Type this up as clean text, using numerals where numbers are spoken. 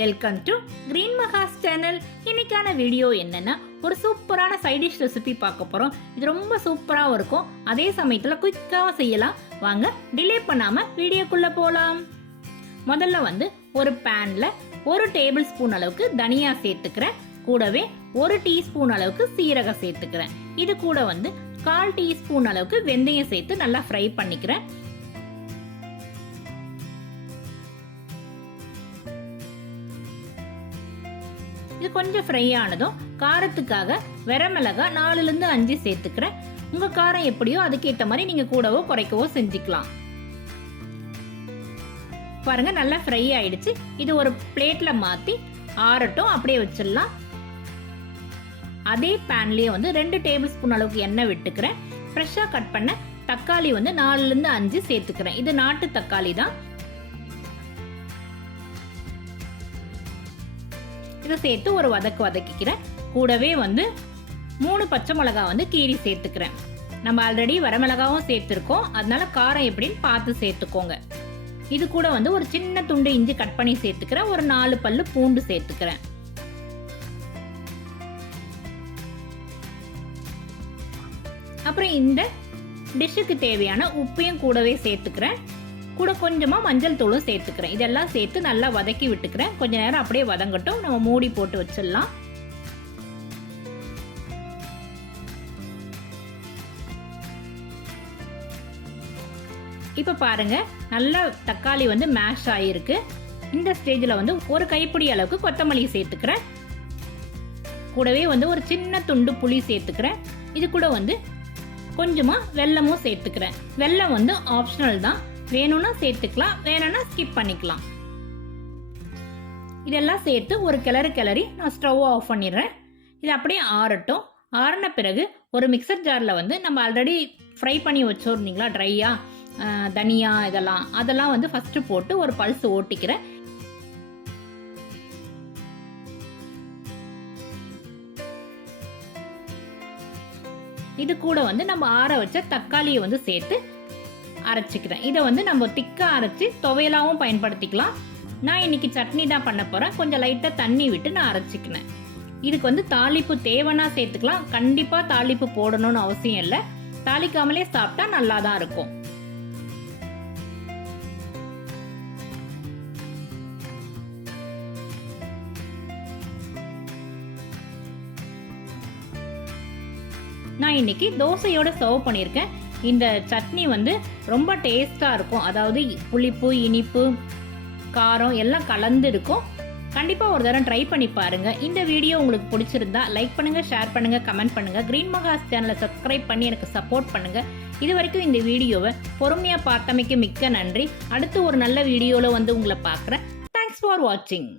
Welcome to GreenMaha's channel. இன்னைக்கான video என்னன்னா ஒரு சூப்பரான சைட் டிஷ் ரெசிபி பார்க்க போறோம். இது ரொம்ப சூப்பராகவும் இருக்கும், அதே சமயத்தில் குயிக்காகவும் செய்யலாம். வாங்க டிலே பண்ணாம வீடியோக்குள்ள போலாம். முதல்ல ஒரு பேன்ல 1 டேபிள் ஸ்பூன் அளவுக்கு தனியா சேர்த்துக்கிறேன். கூடவே 1 டீஸ்பூன் அளவுக்கு சீரகம் சேர்த்துக்கிறேன். இது கூட 1/4 டீஸ்பூன் அளவுக்கு வெந்தயம் சேர்த்து நல்லா ஃப்ரை பண்ணிக்கிறேன். இது கொஞ்சம் ஃப்ரை ஆனதும் காரத்துக்காக வரமிளகா 4லிருந்து 5 சேர்த்துக்கிறேன். உங்க காரம் எப்படியோ அதுக்கேற்ற மாதிரி நீங்க கூடவோ குறைக்கவோ செஞ்சுக்கலாம். பாருங்க நல்லா ஃப்ரை ஆயிடுச்சு. இது ஒரு பிளேட்ல மாத்தி ஆறட்டும், அப்படியே வச்சிடலாம். அதே பேன்லயே 2 டேபிள் ஸ்பூன் அளவுக்கு எண்ணெய் விட்டுக்கிறேன். ஃப்ரெஷ்ஷா கட் பண்ண தக்காளி 4லிருந்து 5 சேர்த்துக்கிறேன். இது நாட்டு தக்காளி தான். இதை சேர்த்து ஒரு வதக்கிக்கிறேன். கூடவே 3 பச்சை மிளகா கீரி சேர்த்துக்கிறேன். நம்ம ஆல்ரெடி வரமிளகாவும் சேர்த்துருக்கோம், அதனால காரம் எப்படின்னு பார்த்து சேர்த்துக்கோங்க. இது கூட ஒரு சின்ன துண்டு இஞ்சி கட் பண்ணி சேர்த்துக்கிறேன். ஒரு 4 பல்லு பூண்டு சேர்த்துக்கிறேன். அப்புறம் இந்த டிஷ்ஷுக்கு தேவையான உப்பையும் கூடவே சேர்த்துக்கிறேன். கூட கொஞ்சமா மஞ்சள் தூளும் சேர்த்துக்கிறேன். இதெல்லாம் சேர்த்து நல்லா வதக்கி விட்டுக்கிறேன். கொஞ்ச நேரம் அப்படியே வதங்கட்டும், நம்ம மூடி போட்டு வச்சிடலாம். இப்ப பாருங்க நல்லா தக்காளி மேஷ் ஆகிருக்கு. இந்த ஸ்டேஜ்ல ஒரு கைப்பிடி அளவுக்கு கொத்தமல்லி சேர்த்துக்கிறேன். கூடவே ஒரு சின்ன துண்டு புளி சேர்த்துக்கிறேன். இது கூட கொஞ்சமா வெல்லமும் சேர்த்துக்கிறேன். வெல்லம் ஆப்ஷனல் தான், வேணும்னா சேர்த்துக்கலாம், வேணும்னா ஸ்கிப் பண்ணிக்கலாம். இதெல்லாம் சேர்த்து ஒரு கிளறி நான் ஸ்டவ் ஆஃப் பண்ணிடுறேன். இது அப்படியே ஆறட்டும். ஆறின பிறகு ஒரு மிக்சர் ஜாரில் நம்ம ஆல்ரெடி ஃப்ரை பண்ணி வச்சிருந்தீங்களா ட்ரையா தனியா அதெல்லாம் ஃபர்ஸ்ட் போட்டு ஒரு பல்ஸ் ஓட்டிக்கிறேன். இது கூட நம்ம ஆற வச்ச தக்காளியை சேர்த்து அரைச்சிக்கிறேன். இதை நம்ம திக்கா அரைச்சி துவையலாவும் பயன்படுத்திக்கலாம். நான் இன்னைக்கு சட்னி தான் பண்ண போறேன். கொஞ்சம் லைட்டா தண்ணி விட்டு நான் அரைச்சிக்கிறேன். இதுக்கு தாளிப்பு தேவைன்னா சேர்த்துக்கலாம். கண்டிப்பா தாளிப்பு போடணும்னு அவசியம் இல்லை. தாளிக்காமலே சாப்பிட்டா நல்லா தான் இருக்கும். நான் இன்னைக்கு தோசையோட சர்வ் பண்ணியிருக்கேன். இந்த சட்னி ரொம்ப டேஸ்டா இருக்கும். அதாவது புளிப்பு, இனிப்பு, காரம் எல்லாம் கலந்து இருக்கும். கண்டிப்பா ஒரு தடவை ட்ரை பண்ணி பாருங்க. இந்த வீடியோ உங்களுக்கு பிடிச்சிருந்தா லைக் பண்ணுங்க, ஷேர் பண்ணுங்க, கமெண்ட் பண்ணுங்க. GreenMaha's சேனலை சப்ஸ்கிரைப் பண்ணி எனக்கு சப்போர்ட் பண்ணுங்க. இது வரைக்கும் இந்த வீடியோவை பொறுமையா பார்த்தமைக்கு மிக்க நன்றி. அடுத்து ஒரு நல்ல வீடியோல உங்களை பார்க்குறேன். தேங்க்ஸ் ஃபார் வாட்சிங்.